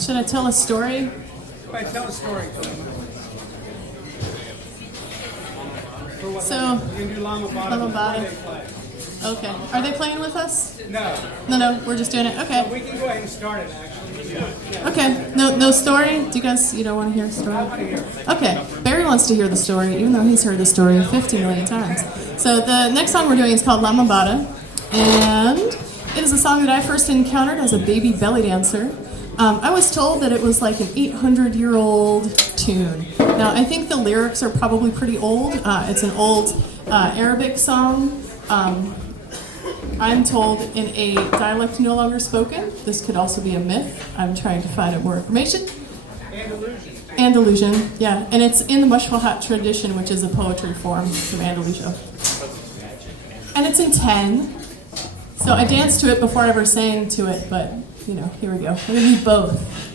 Should I tell a story? Right, tell a story. So, You can do Lama Bada. Okay. Are they playing with us? No. No, we're just doing it. Okay. We can go ahead and start it, actually. Yeah. Okay. No story? Do you guys, you don't want to hear a story? I want to hear. Okay. Barry wants to hear the story, even though he's heard the story 50 million times. So the next song we're doing is called Lama Bada, and it is a song that I first encountered as a baby belly dancer. I was told that it was like an 800-year-old tune. Now, I think the lyrics are probably pretty old. It's an old Arabic song. I'm told in a dialect no longer spoken. This could also be a myth. I'm trying to find out more information. Andalusian, yeah. And it's in the Mushwahat tradition, which is a poetry form from Andalusia. And it's in 10. So I danced to it before I ever sang to it, but, you know, here we go. We're going to do both.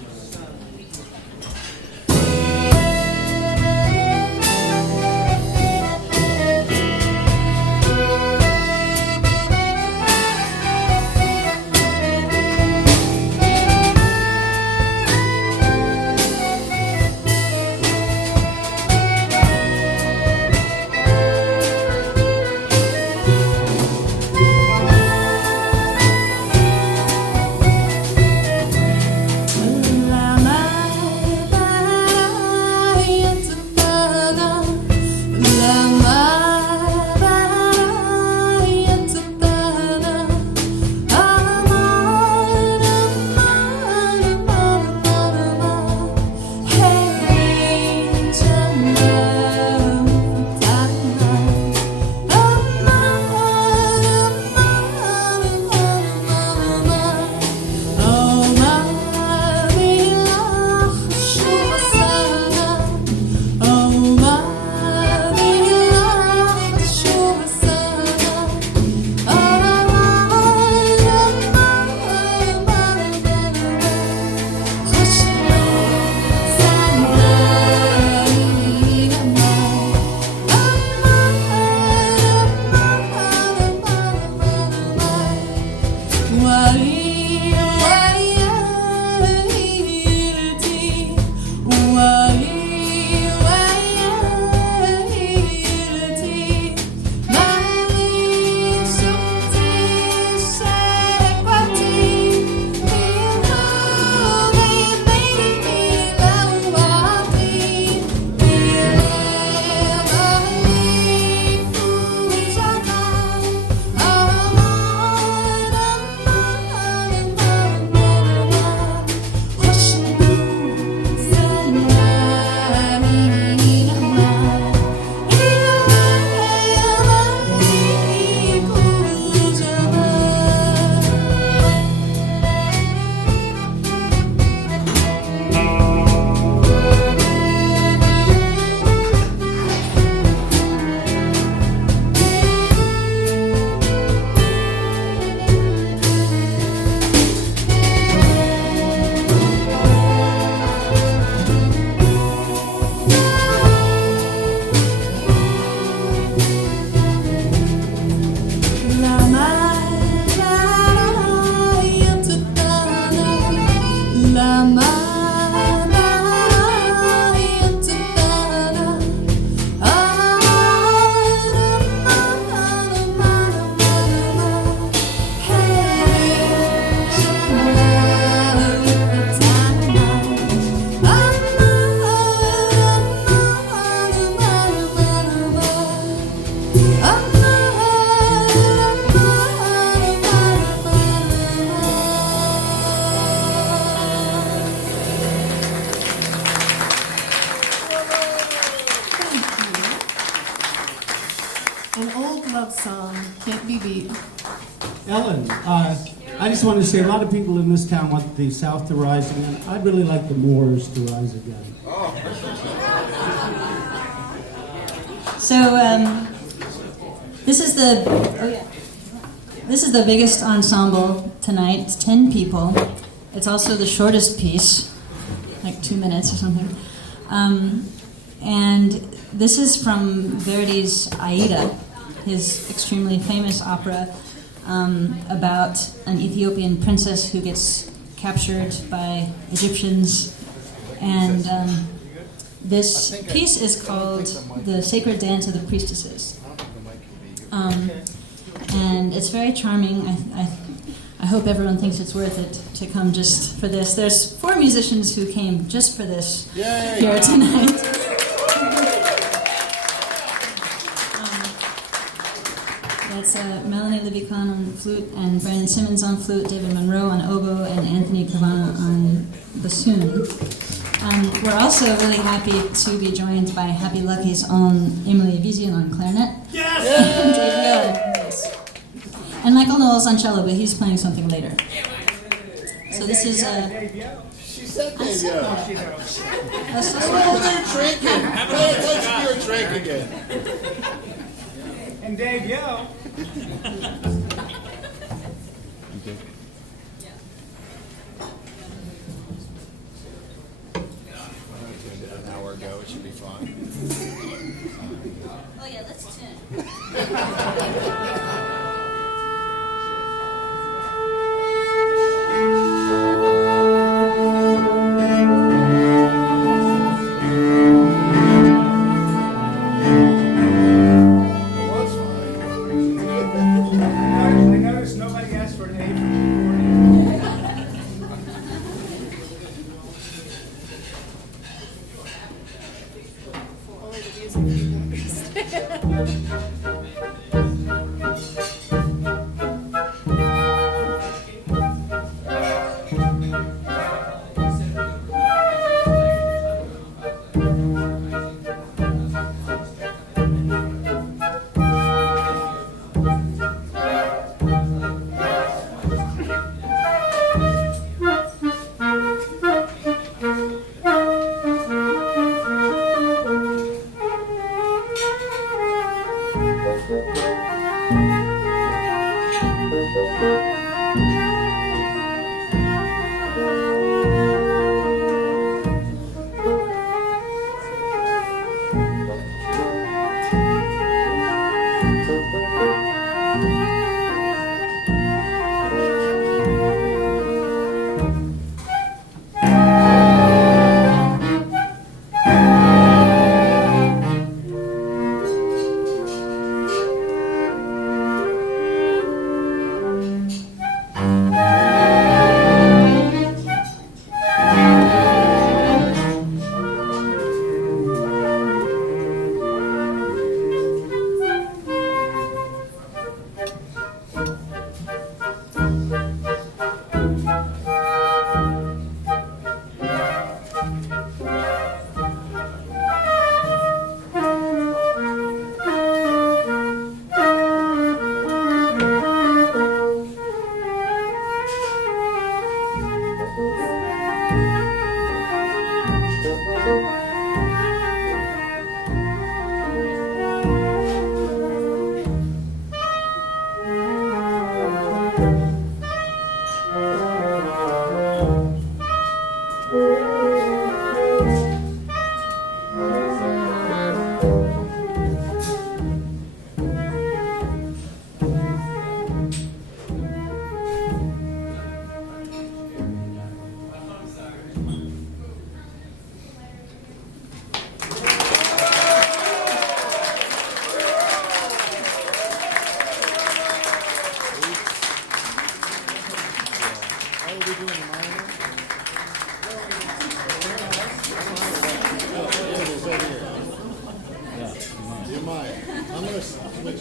Ellen, I just want to say a lot of people in this town want the South to rise again. I'd really like the Moors to rise again. So this is the biggest ensemble tonight. It's 10 people. It's also the shortest piece, like 2 minutes or something. And And this is from Verdi's Aida, his extremely famous opera about an Ethiopian princess who gets captured by Egyptians. And this piece is called The Sacred Dance of the Priestesses. And it's very charming. I hope everyone thinks it's worth it to come just for this. There's 4 musicians who came just for this here tonight. That's Melanie Libicon on flute, and Brandon Simmons on flute, David Monroe on oboe, and Anthony Cavana on bassoon. We're also really happy to be joined by Happy Lucky's own Emily Avizian on clarinet. Yes! And Dave Miller. Yes. And Michael Knowles on cello, but he's playing something later. So this is She said Dave Yo. That's Oh, they're drinking. Pay attention to your drink again. And Dave Yo. An hour ago, it should be fine. Oh yeah, let's tune. I noticed nobody asked for an A for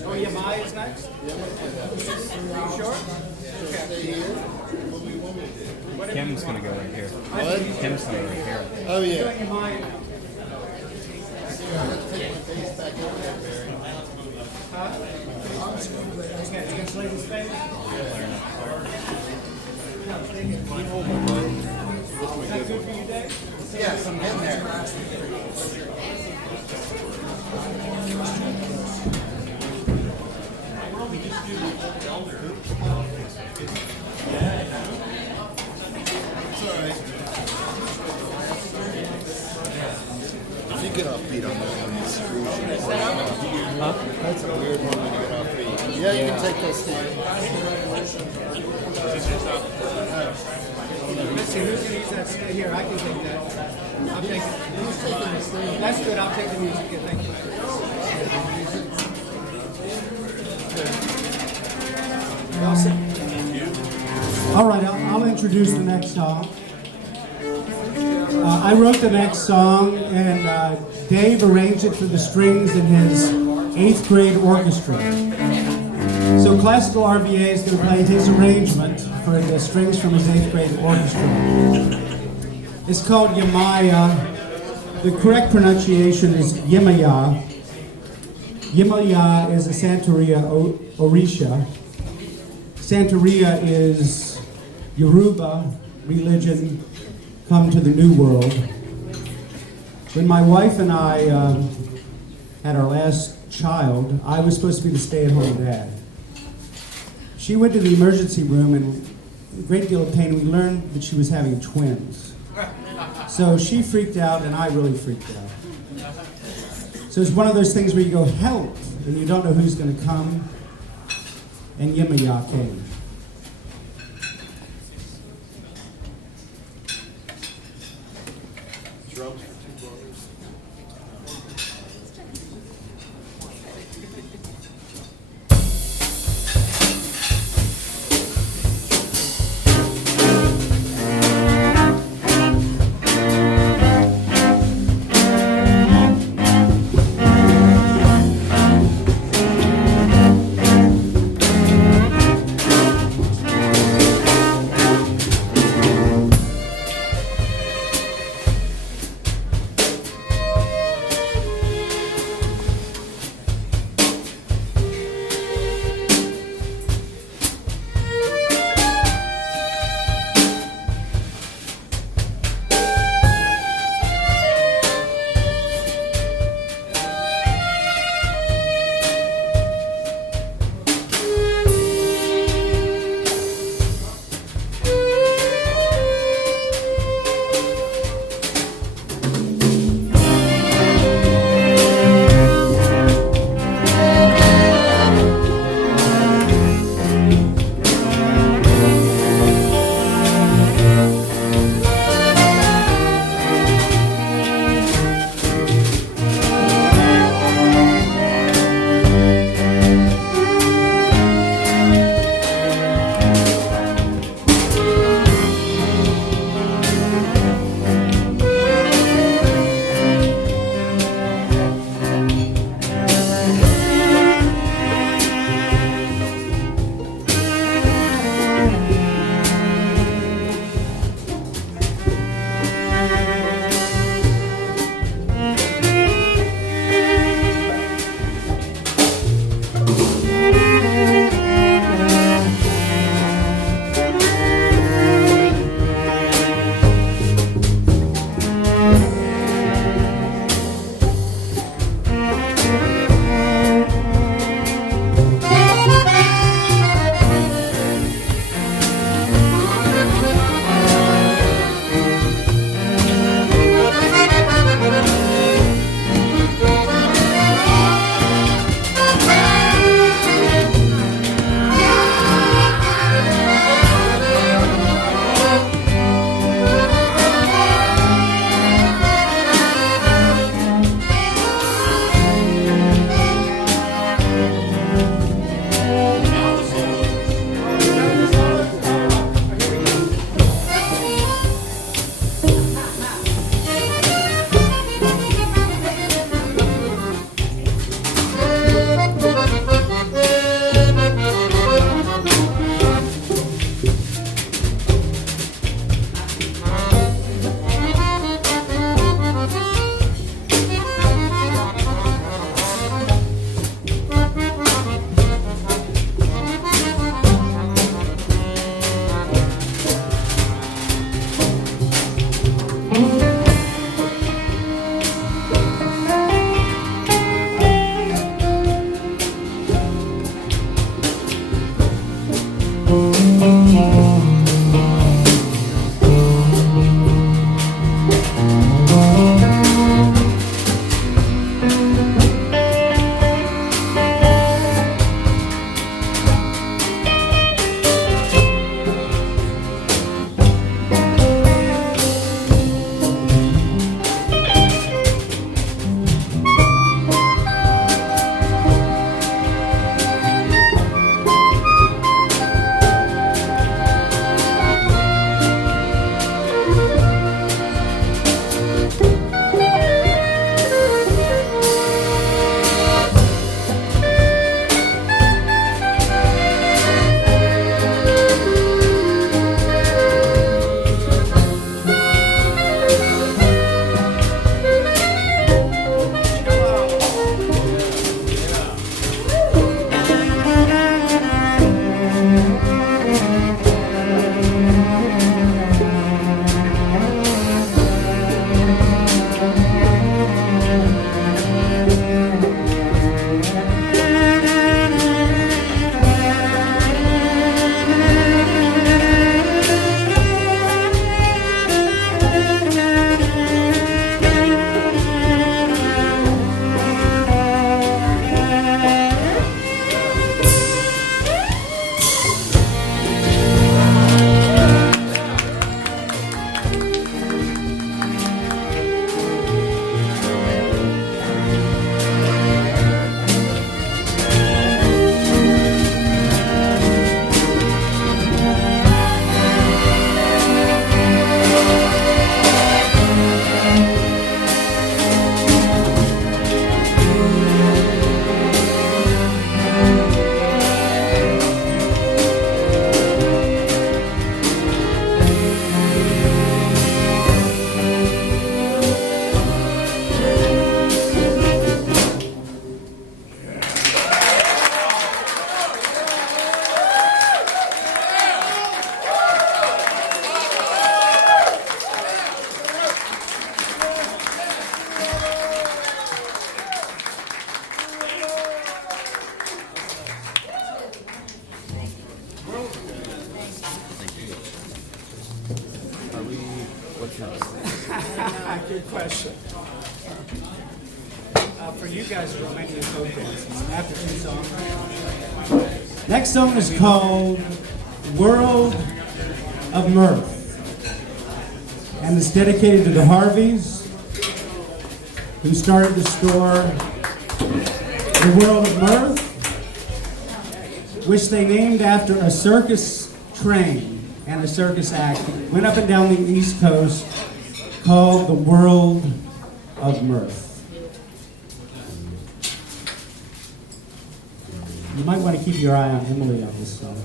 Oh, Yamai is next? You sure? Kim's gonna go right here. What? Kim's gonna go right here. Oh, yeah. Yamai. Against Lady Space? Is that good for you, Dave? Yes, I'm getting there. It's all right. If you get upbeat on that. That's a weird one when you get off feet. Yeah, you can take those things. Let's see, who's going to use that stand here? I can take that. I'll take it. Who's taking this thing? That's good. I'll take the music. Yeah, thank you. You all set? All right, I'll introduce the next song. I wrote the next song, and Dave arranged it for the strings in his 8th grade orchestra. So classical RVA is going to play his arrangement for the strings from his 8th grade orchestra. It's called Yamaya. The correct pronunciation is Yimaya. Yimaya is a Santeria Orisha. Santeria is Yoruba religion come to the New World. When my wife and I had our last child, I was supposed to be the stay-at-home dad. She went to the emergency room and a great deal of pain. We learned that she was having twins. So she freaked out and I really freaked out. So it's one of those things where you go, help, and you don't know who's going to come. And Yimaya came. Drums for 2 brothers. Good question. For you guys, Romanian folk dances. After two songs. Next song is called World of Mirth. And it's dedicated to the Harveys, who started the store, The World of Mirth, which they named after a circus train and a circus act. Went up and down the East Coast, called The World of Mirth. You might want to keep your eye on Emily on this song.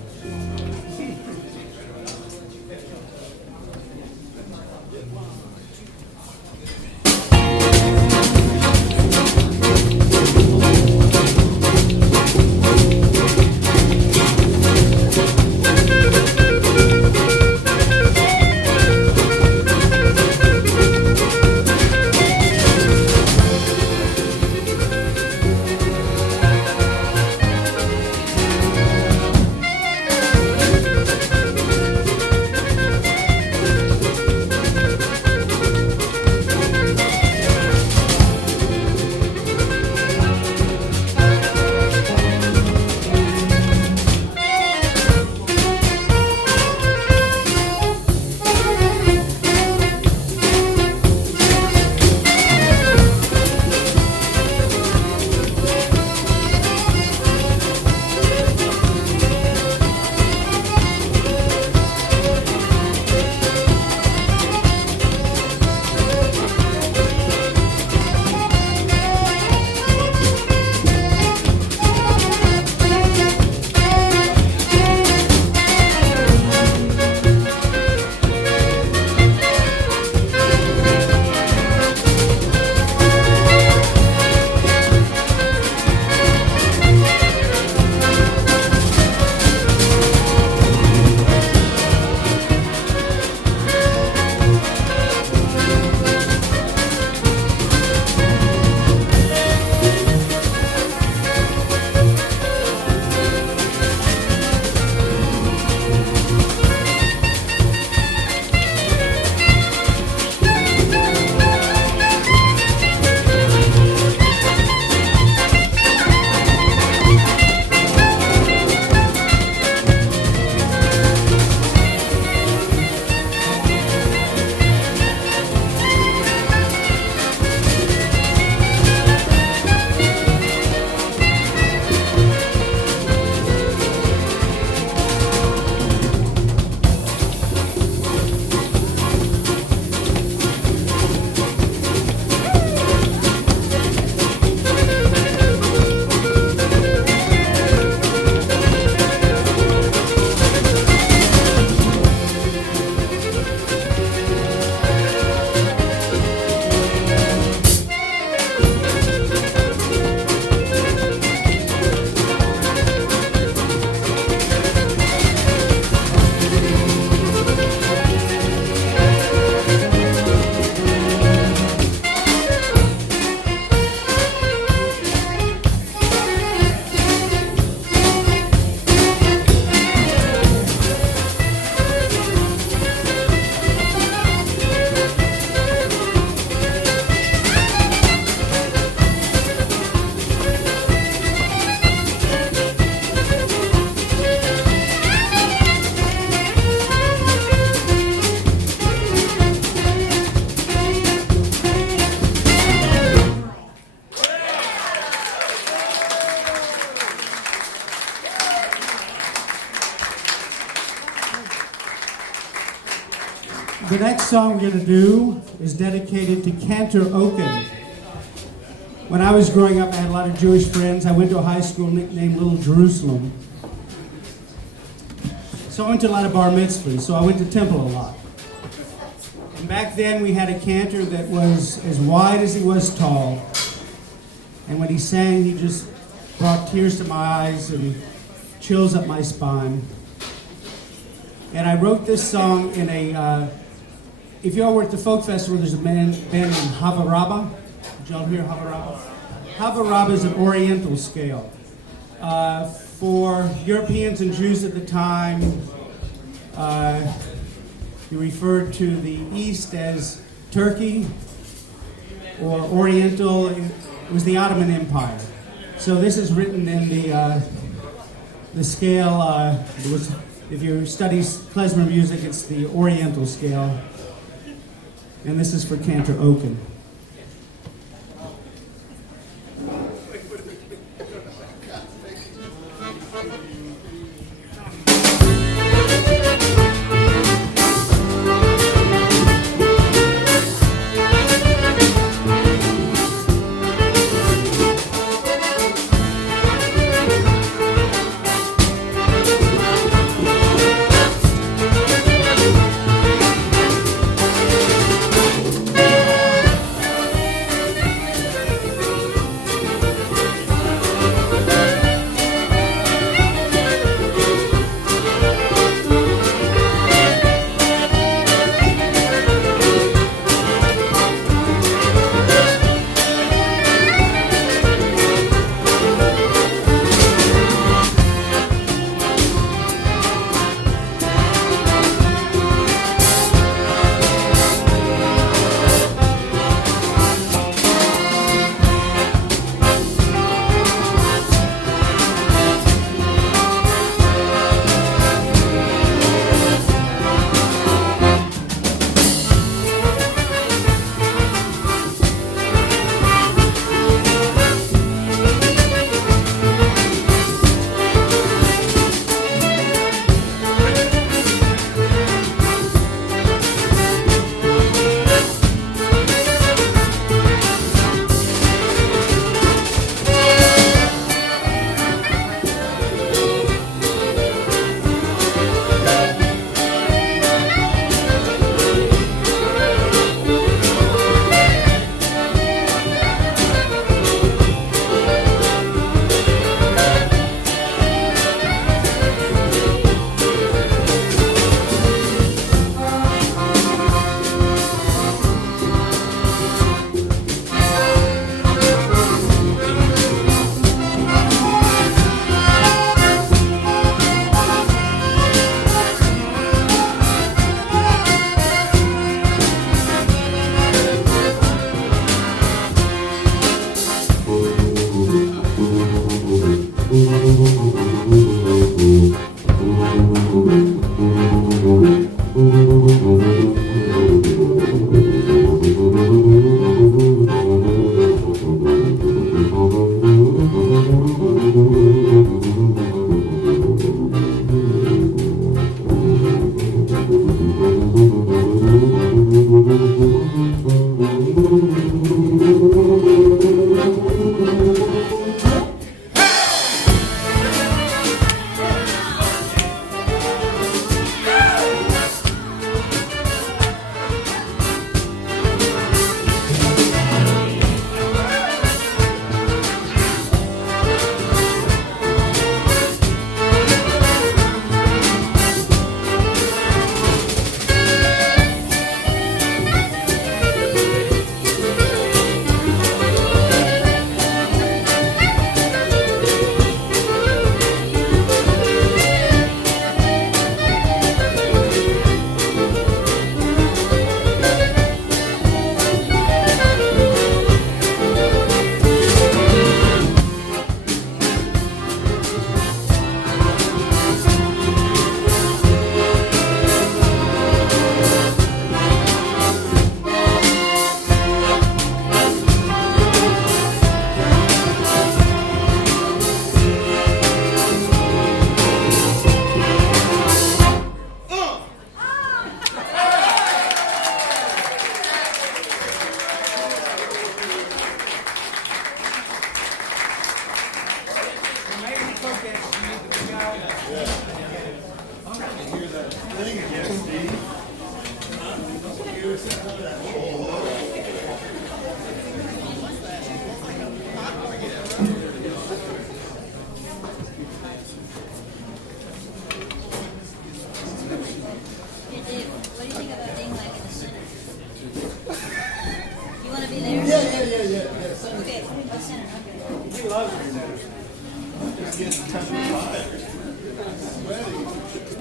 The next song we're going to do is dedicated to Cantor Oaken. When I was growing up, I had a lot of Jewish friends. I went to a high school nicknamed Little Jerusalem. So I went to a lot of bar mitzvahs, so I went to temple a lot. And back then we had a cantor that was as wide as he was tall. And when he sang, he just brought tears to my eyes and chills up my spine. And I wrote this song in a, if y'all were at the folk festival, there's a band named Havaraba. Did y'all hear Havaraba? Havaraba is an oriental scale. For Europeans and Jews at the time, he referred to the East as Turkey, or Oriental. It was the Ottoman Empire. So this is written in the scale. If you study klezmer music, it's the Oriental scale, and this is for Cantor Oken.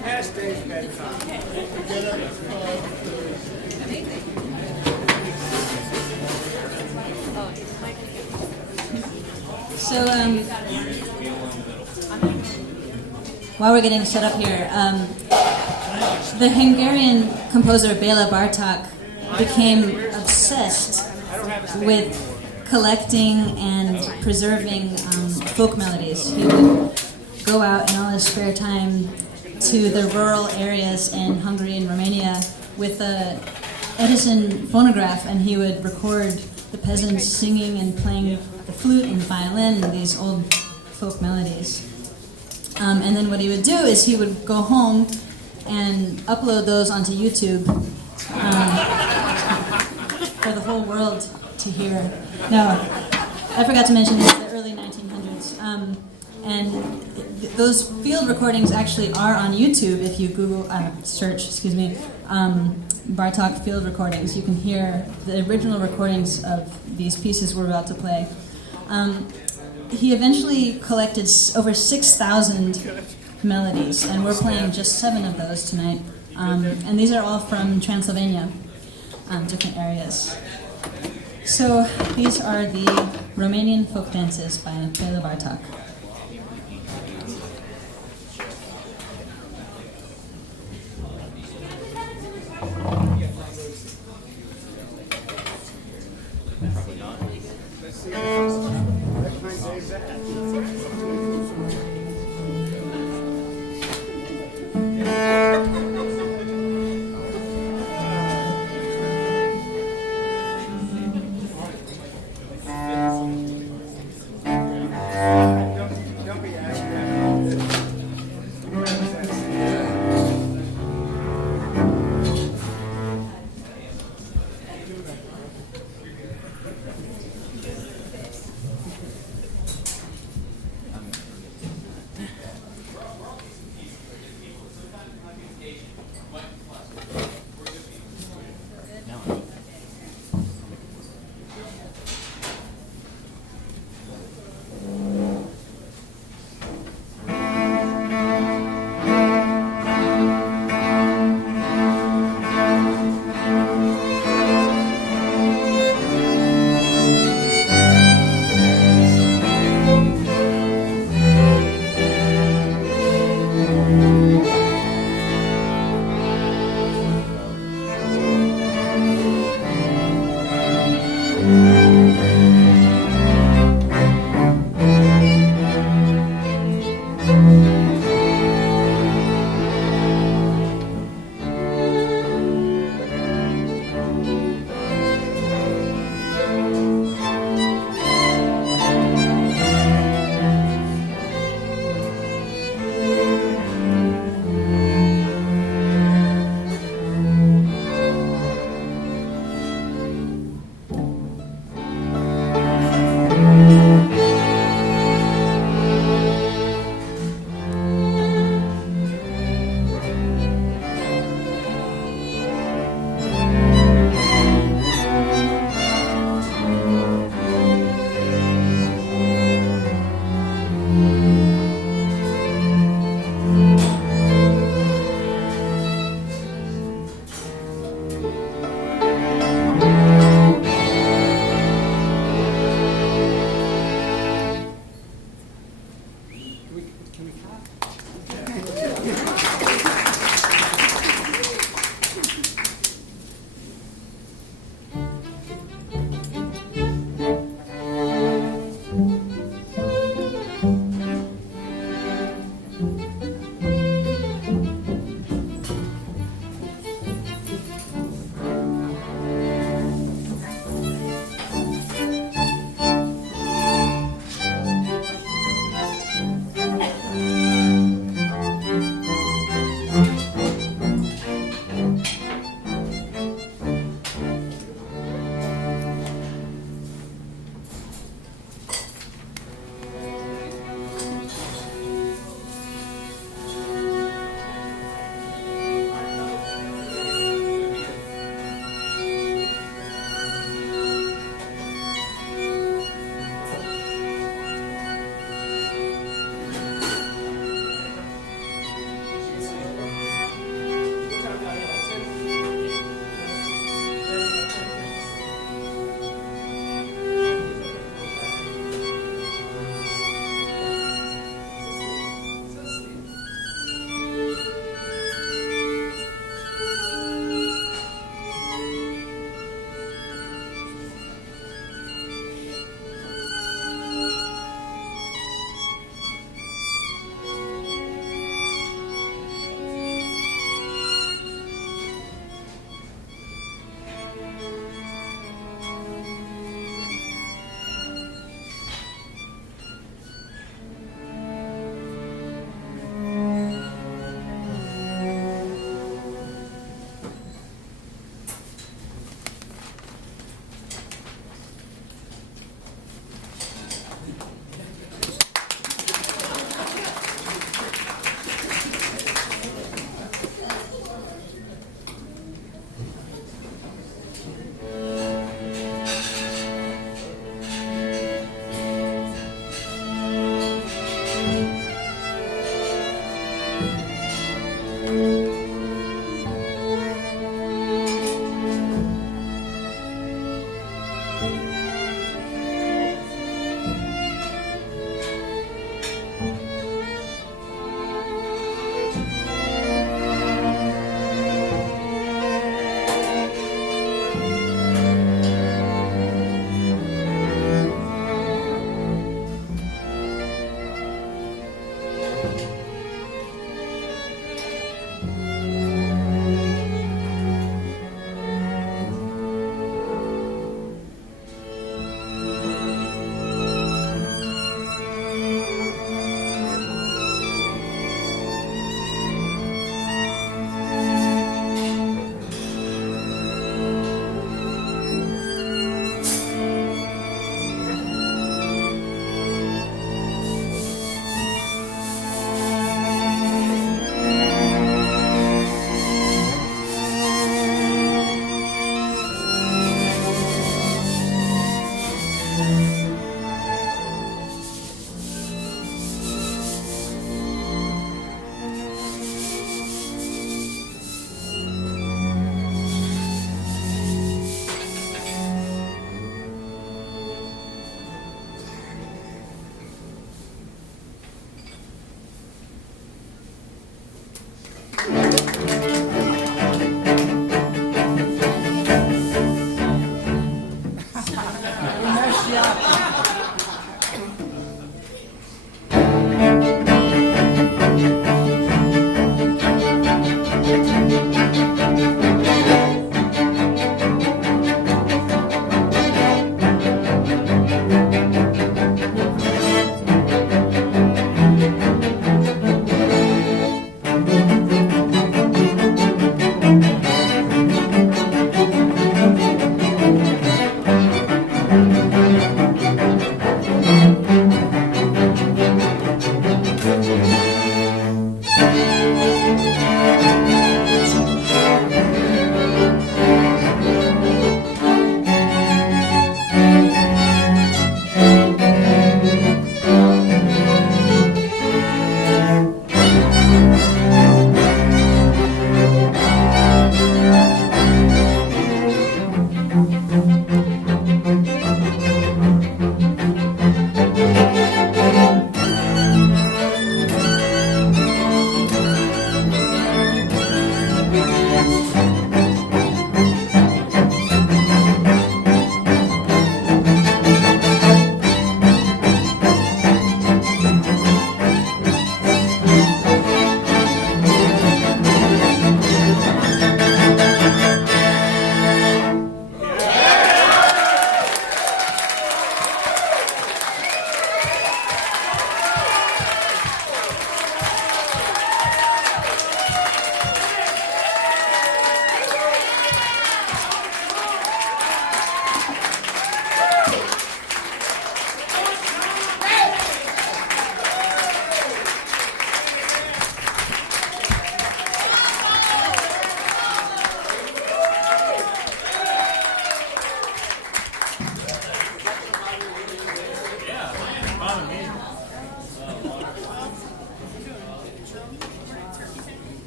Past days bedtime. Get up. So, while we're getting set up here, the Hungarian composer Béla Bartók became obsessed with collecting and preserving folk melodies. He would go out in all his spare time to the rural areas in Hungary and Romania with a Edison phonograph, and he would record the peasants singing and playing the flute and the violin and these old folk melodies. And then what he would do is he would go home and upload those onto YouTube for the whole world to hear. No, I forgot to mention this, the early 1900s. Those field recordings actually are on YouTube. If you Google, search, Bartók field recordings, you can hear the original recordings of these pieces we're about to play. He eventually collected over 6,000 melodies, and we're playing just 7 of those tonight. And these are all from Transylvania, different areas. So these are the Romanian folk dances by Béla Bartók.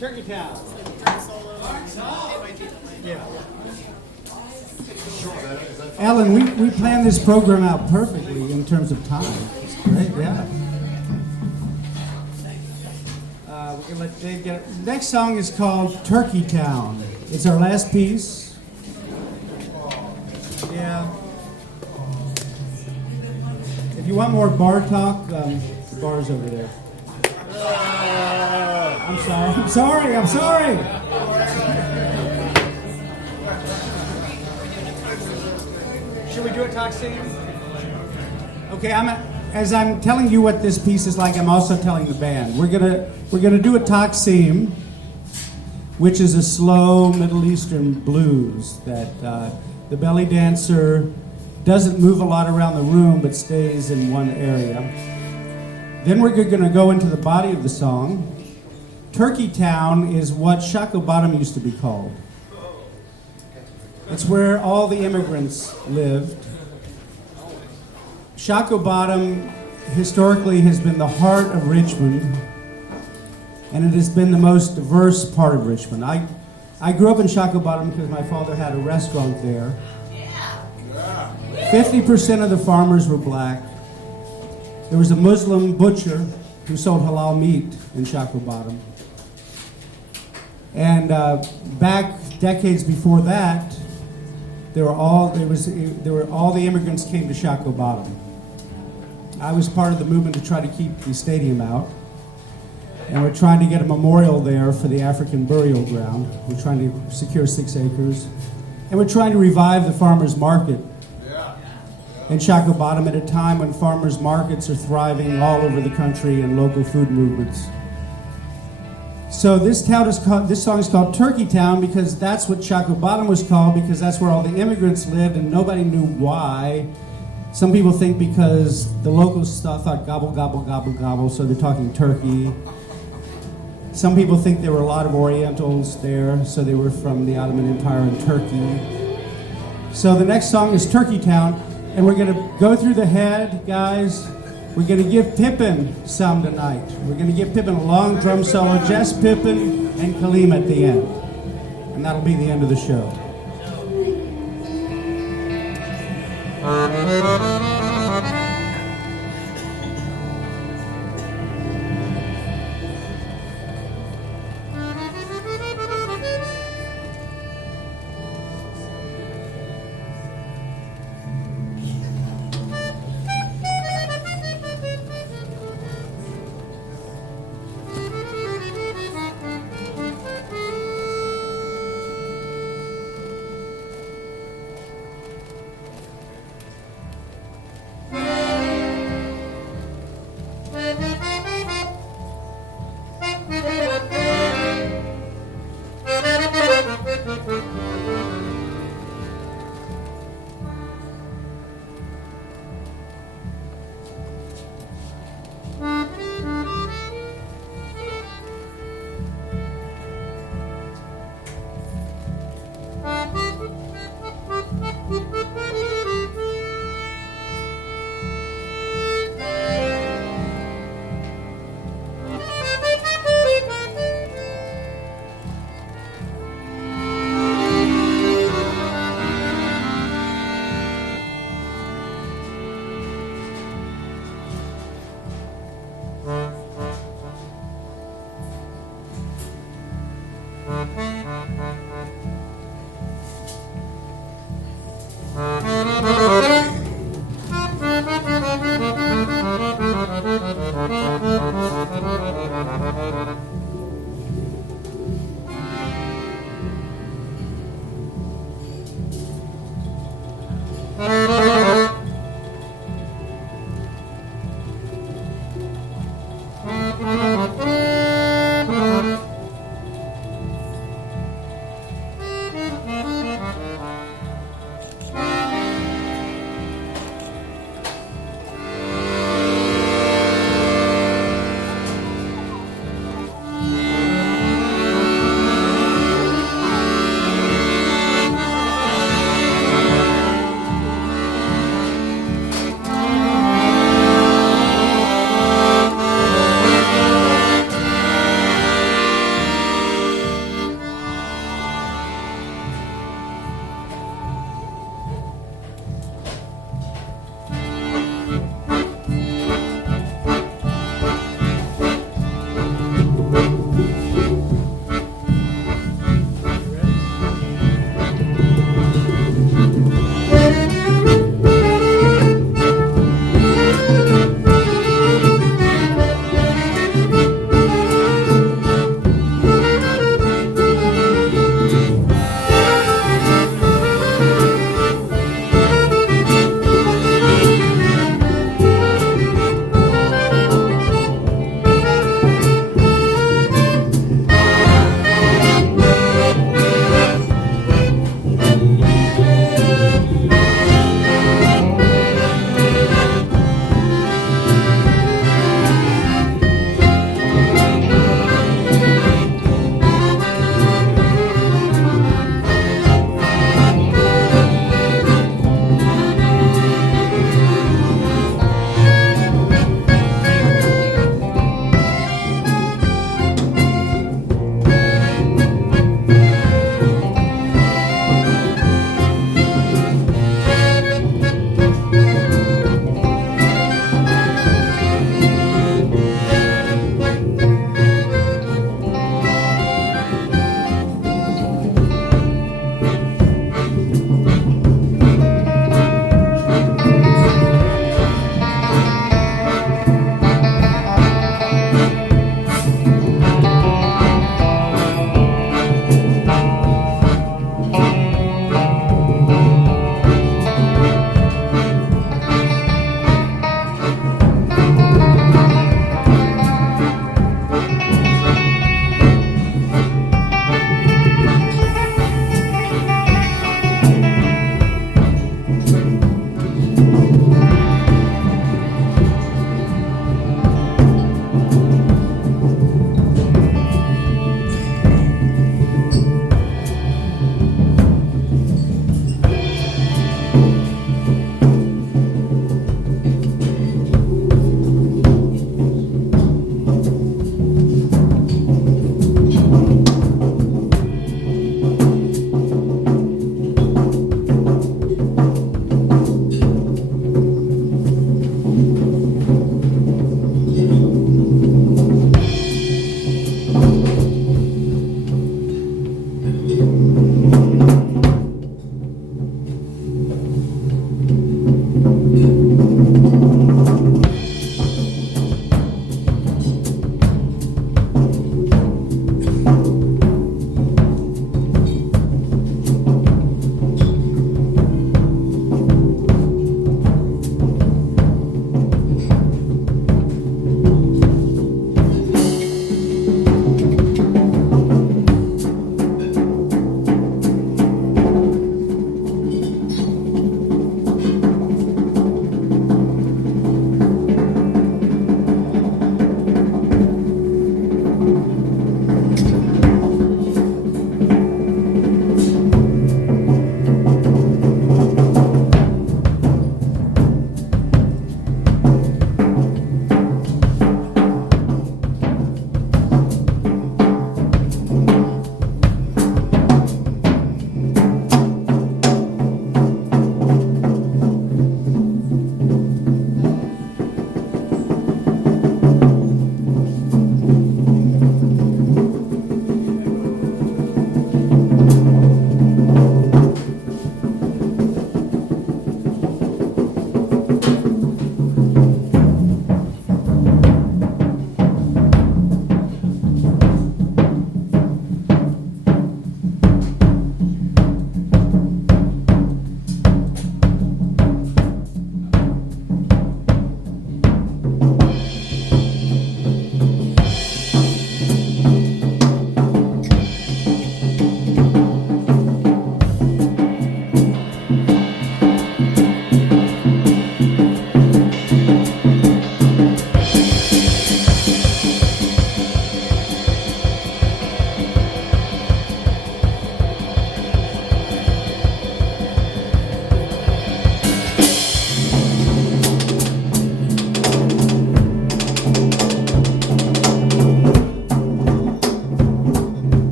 Turkey Town. Yeah. Ellen, we planned this program out perfectly in terms of time. It's great, yeah. We're gonna let Dave get it. The next song is called Turkey Town. It's our last piece. Yeah. If you want more bar talk, the bar's over there. I'm sorry. Should we do a talk scene? Okay, as I'm telling you what this piece is like, I'm also telling the band. We're gonna do a talk scene, which is a slow Middle Eastern blues that the belly dancer doesn't move a lot around the room but stays in one area. Then we're going to go into the body of the song. Turkey Town is what Shockoe Bottom used to be called. It's where all the immigrants lived. Shockoe Bottom historically has been the heart of Richmond, and it has been the most diverse part of Richmond. I grew up in Shockoe Bottom because my father had a restaurant there. 50% of the farmers were black. There was a Muslim butcher who sold halal meat in Shockoe Bottom. And back decades before that, all the immigrants came to Shockoe Bottom. I was part of the movement to try to keep the stadium out. And we're trying to get a memorial there for the African burial ground. We're trying to secure 6 acres. And we're trying to revive the farmers market in Shockoe Bottom at a time when farmers markets are thriving all over the country and local food movements. So this song is called Turkey Town because that's what Shockoe Bottom was called, because that's where all the immigrants lived and nobody knew why. Some people think because the locals thought gobble, gobble, gobble, gobble, so they're talking turkey. Some people think there were a lot of Orientals there, so they were from the Ottoman Empire in Turkey. So the next song is Turkey Town. And we're going to go through the head, guys. We're going to give Pippin some tonight. We're going to give Pippin a long drum solo, Jess Pippin and Kaleem at the end. And that'll be the end of the show.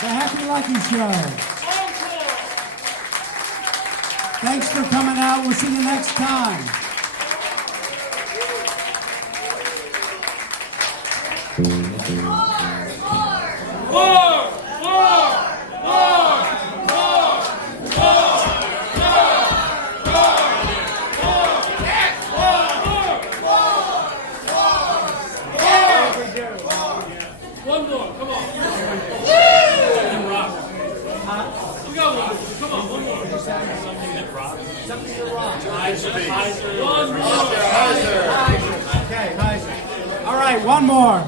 The Happy Lucky Show. Thanks for coming out. We'll see you next time. One more, come on. And rock. We got one. Come on, one more. Something that rocks. Something that rocks. Heiser. One more. Okay, Heiser. All right, one more.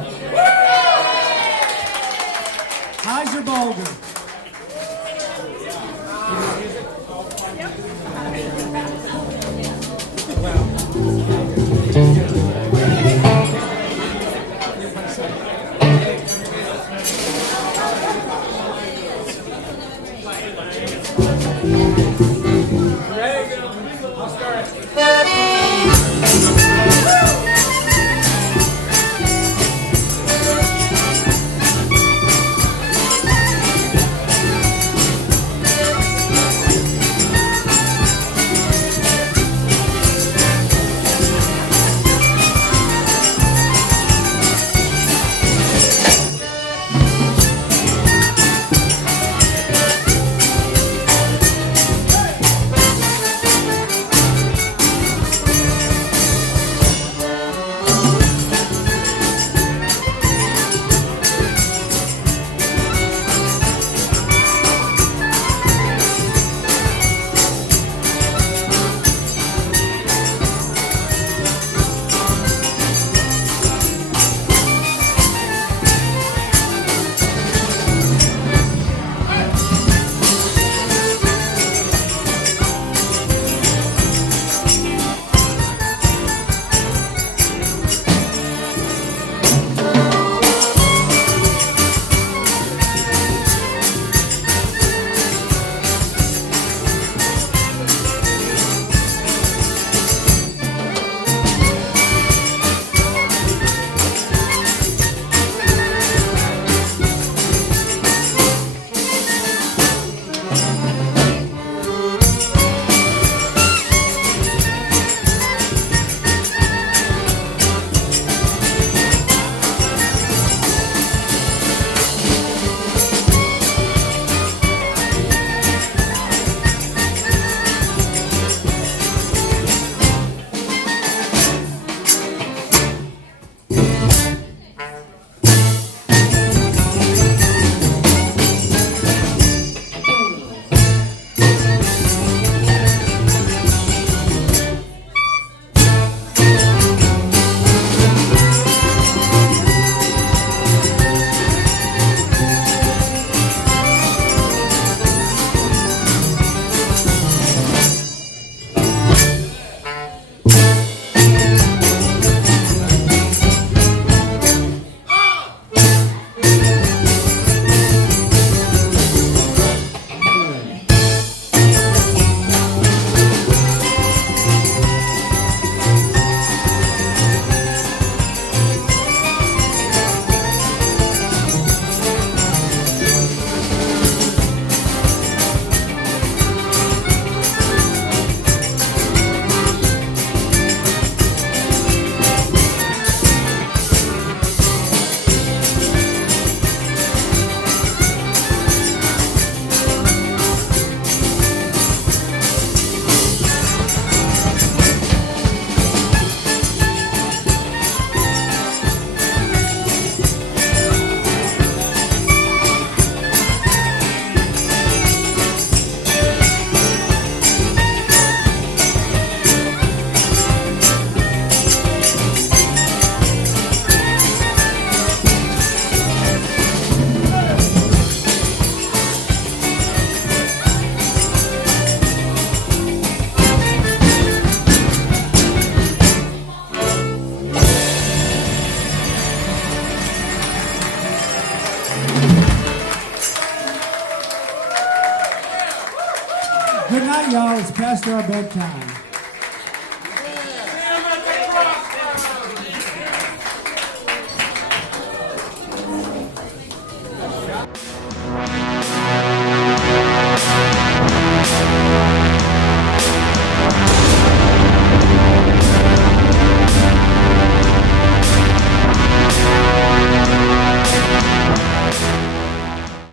Heiser Boulder. Good night, y'all. It's past our bedtime.